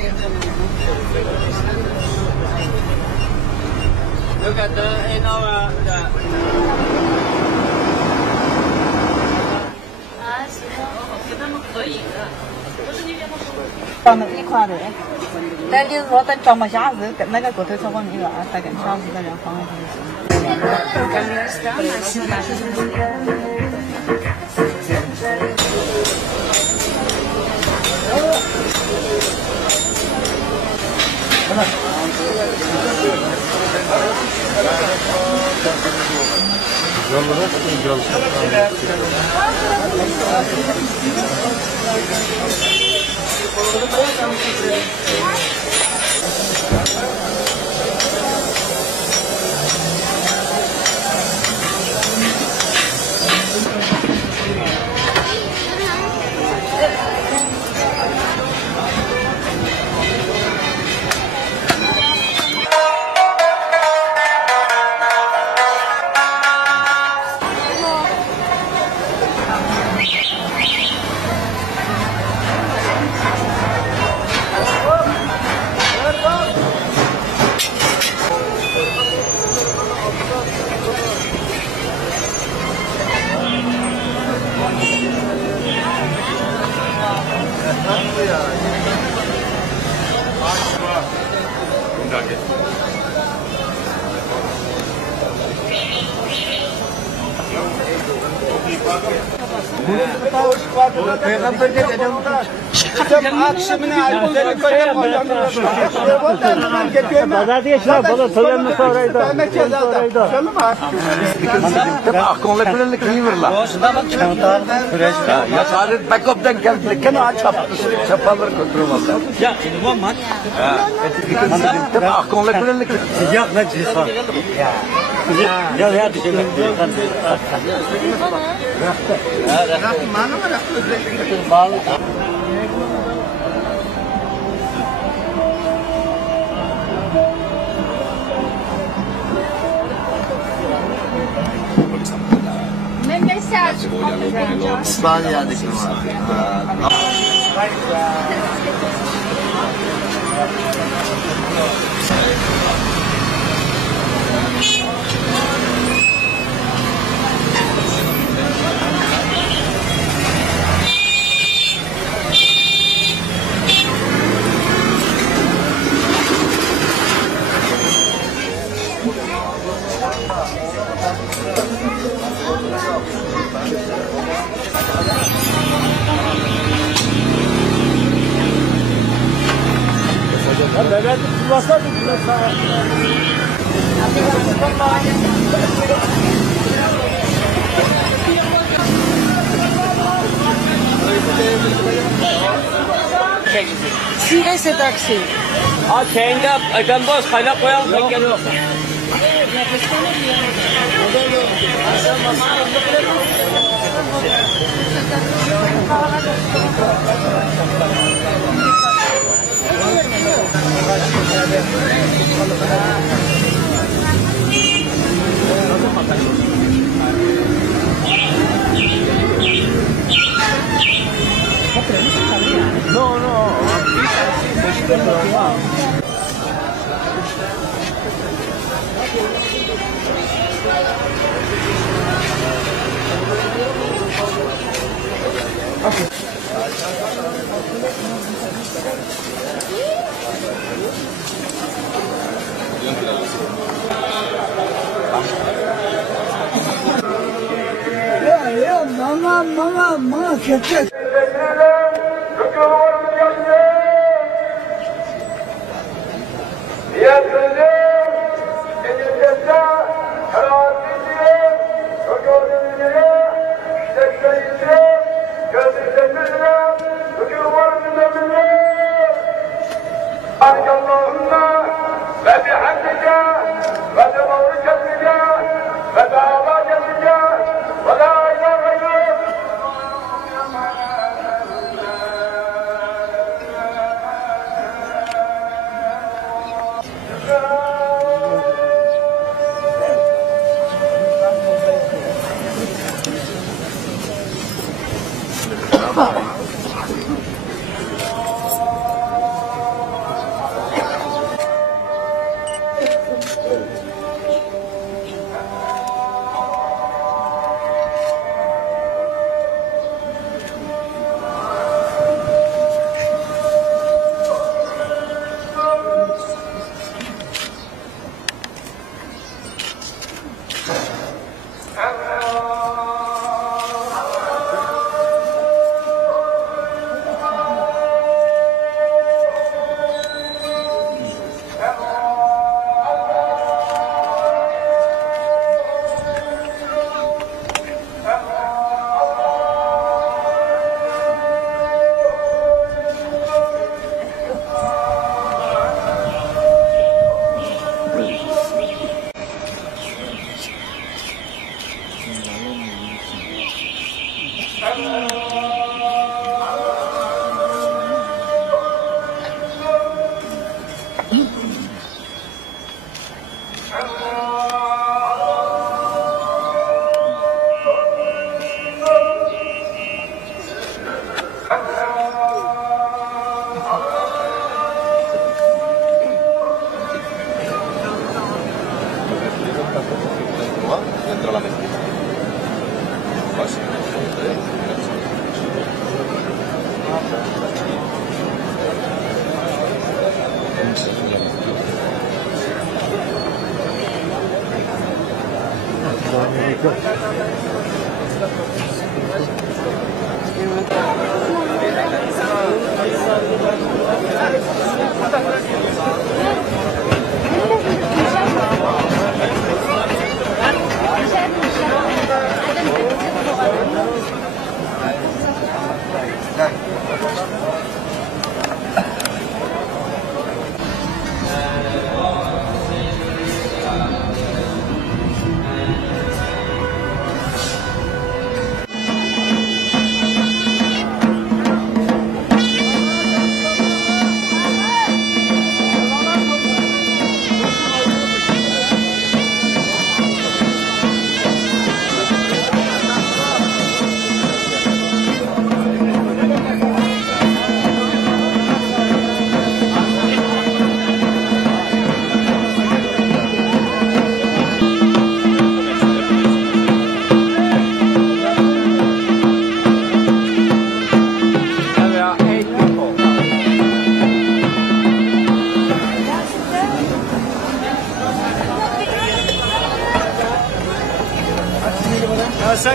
Look at the in our长得一块的，但就是说等装不下是跟那个骨头超过1万，再跟下次再量放Sirese taksi. Çengap, gambos, kaynak koyalım. No, no. Ya mama köpek. dentro la mezquita.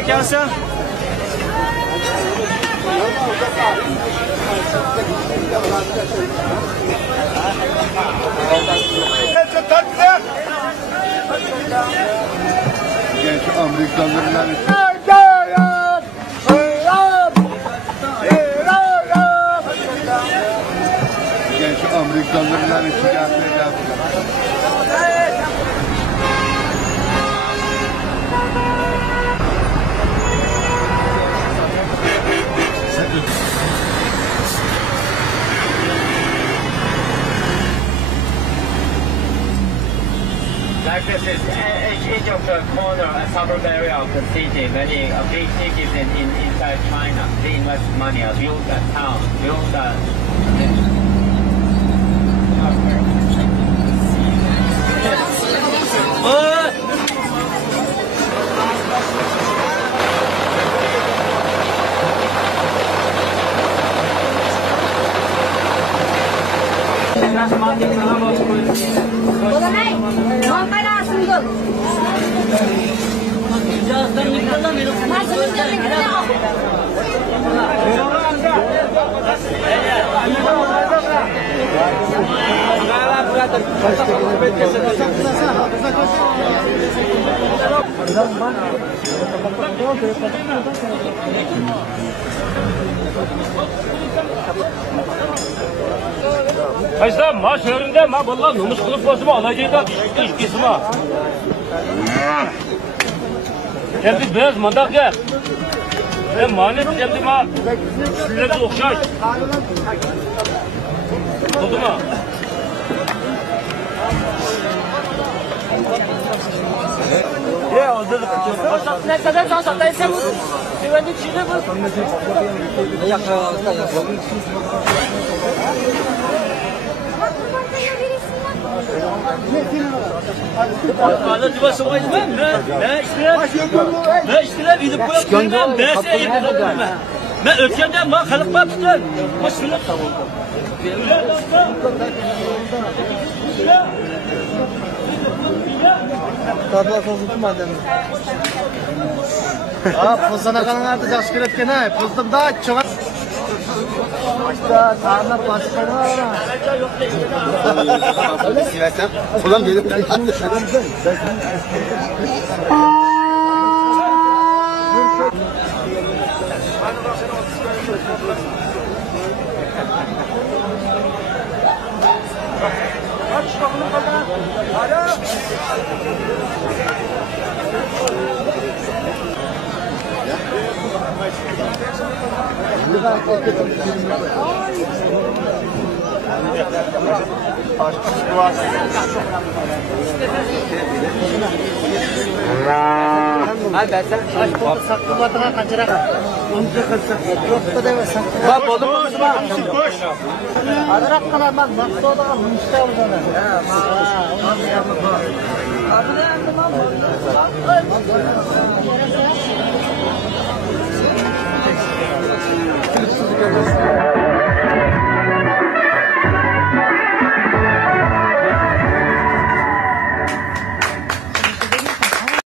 कैसा Genç Amerikalılar Genç Amerikalılar çıkartmaya Like this is each of the corner and suburb area of the city, many big cities inside China, they invest money, build a town, build a Aysa ma şehrinde ma vallahi numus kılıp bozma alacağında iş isma. Geldi biraz mandak gel. Manet geldi ma. Sizlere okşay. Oldu mu? Ya oldu. Ne kadar sen satayım? Güvenlik çiğne bu. Bana diyor soğuydu ben. Ne işler gidip koyuyorum. Ben ötkenden bak kalıp baktım. Başını. Tadlar sözüm madem. Aa, pozana kalanlarda yaxşı keletken ha. Pozdım daha çok. Başta sağına başkanı var ha. Öyle siversen. Ulan gelip saklamadığa kaçırak. Bak oğlum bak. Adarak kalamaz. Nasıl odağa müşteri olacak. Abi